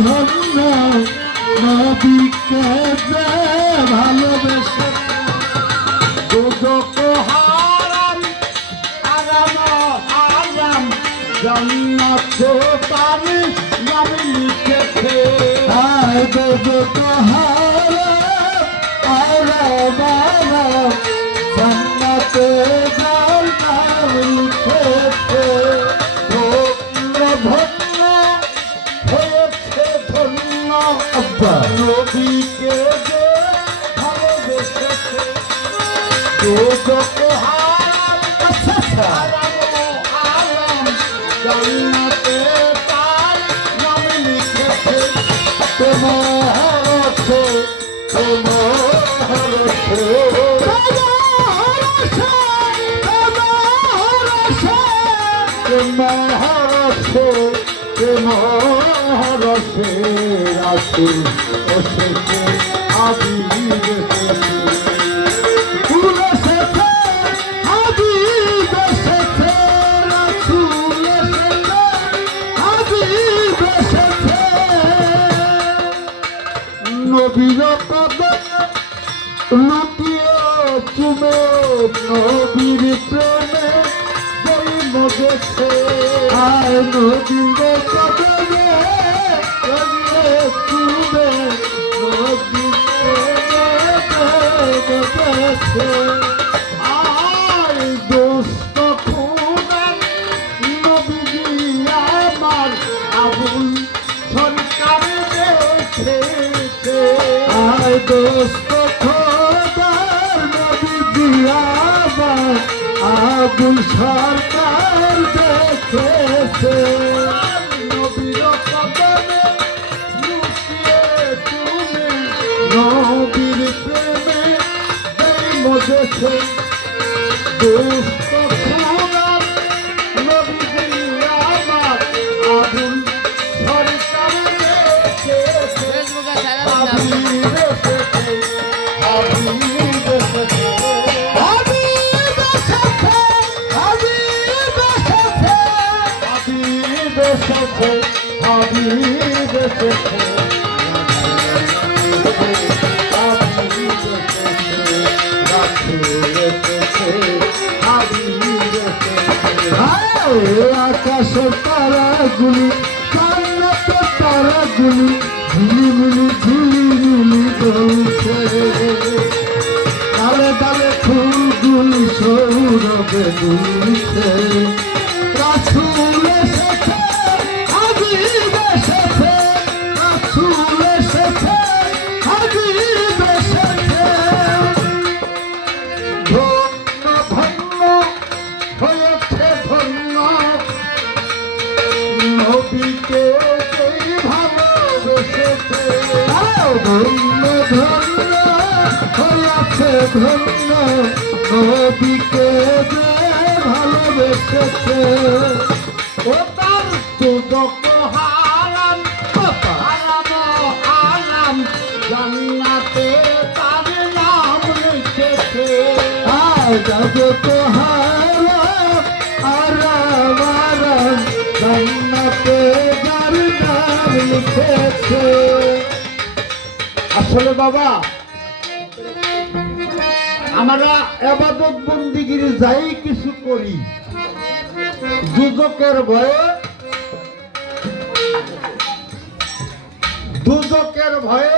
ধন্য নবীকে যে ভালোবেসে দুদক হারাম আরাম আরাম জান্নাতে পারি নবী লিখেছে দুদক হারাম আরাম আরাম জান্নাতে যার নাম লিখেছে ধন্য হয়েছে ধন্য নবীকে যে ভালোবেসেছে দুদক হারাম আরাম জান্নাতে তার নাম লিখেছে তোমার হচ্ছে মহারসে রাসূল এসেছে হাবিব ফুল এসেছে হাবিব এসেছে রাসূল এসেছে হাবিব এসেছে নবীর কদমে লুটিয়ে চুমে নবীর প্রেমে জন্ম গেছে আর নবীর কদমে লুটিয়ে চুমে নবীর প্রেমে গেছে আর দোস্ত খুদার নবীজি আমার আবুল সরকার দেখেছে আর দোস্ত খোদার নবীজি আমার আবুল সরকার দেখেছে নবীর কদমে লুটিয়ে তুমি নবীর প্রেমে মজেছে দোস্ত খোদার নবীজি আমার আবুল সরকার দেখেছে আকাশের তারাগুলি জান্নাতের তারাগুলি ঝিলিমিলি ঝিলিমিলি বলছে ডালে ডালে ফুলগুলি সৌরভে দুলছে রাসূল এসেছে হাবিব এসেছে রাসূল এসেছে হাবিব এসেছে ধন্য ধন্য হয়েছে ধন্য নবীকে যেই ভালোবেসেছে ধন্য ধন্য হয়েছে ধন্য নবীকে যে ভালোবেসেছে ও তার দুদক হারাম আরাম আরাম জান্নাতে তার নাম লিখেছে দুদক হারাম আরাম আরাম জান্নাতে যার নাম লিখেছে আসলে বাবা আমরা ইবাদত বন্দিগিরি যাই কিছু করি দুদকের ভয়ে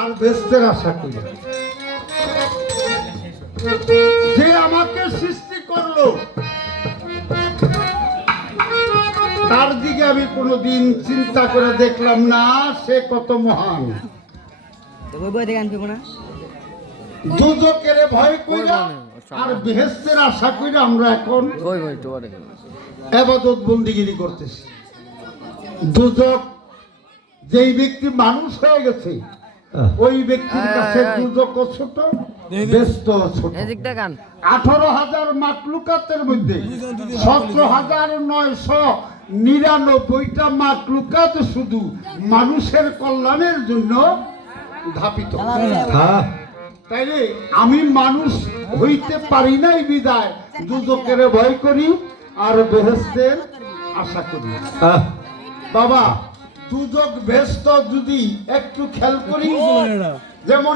আর বেহেশতের আশা করি যে আমাকে সৃষ্টি করলো তার দিকে আমি কোনোদিন চিন্তা করে দেখলাম না সে কত মহান দুদকের ভয় কইরা আর বেহেশতের আশা কইরা আমরা এখন ইবাদত বন্দিগিরি করতেছি দুদক যেই ব্যক্তি মানুষ হয়ে গেছে ওই ব্যক্তির কাছে দুদক ছোট বেহেশত ছোট 18,000 মাখলুকাতের মধ্যে 17,999টা মাখলুকাত শুধু মানুষের কল্যাণের জন্য ধাপিত তাইলে আমি মানুষ হইতে পারি নাই বিদায় দুদকের ভয় করি আর বেহেশতের আশা করি বাবা দুজক ভেস্ত যদি একটু খেয়াল করি, যেমন